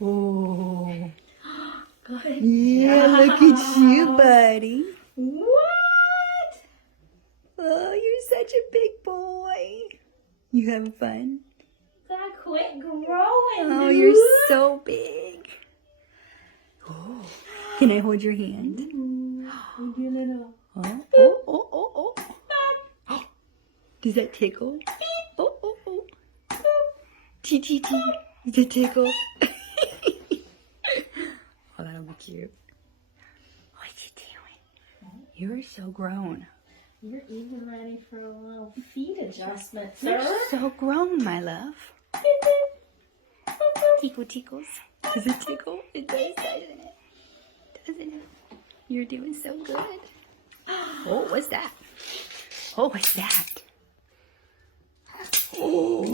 Oh. Good Yeah, job. look at you, buddy. What? Oh, you're such a big boy. You having fun? Gotta quit growing, Oh, dude. you're so big. Oh. Can I hold your hand? You do a little. Oh, oh, oh, oh, oh. Does that tickle? Oh, oh, oh. T, T, T. Does it tickle? Oh, that'll be cute. What you doing? You're so grown. You're even ready for a little feet adjustment, You're sir. so grown, my love. Tickle tickles. Does it tickle? It does, doesn't it? Doesn't it? You're doing so good. Oh, what's that? Oh, what's that? Oh.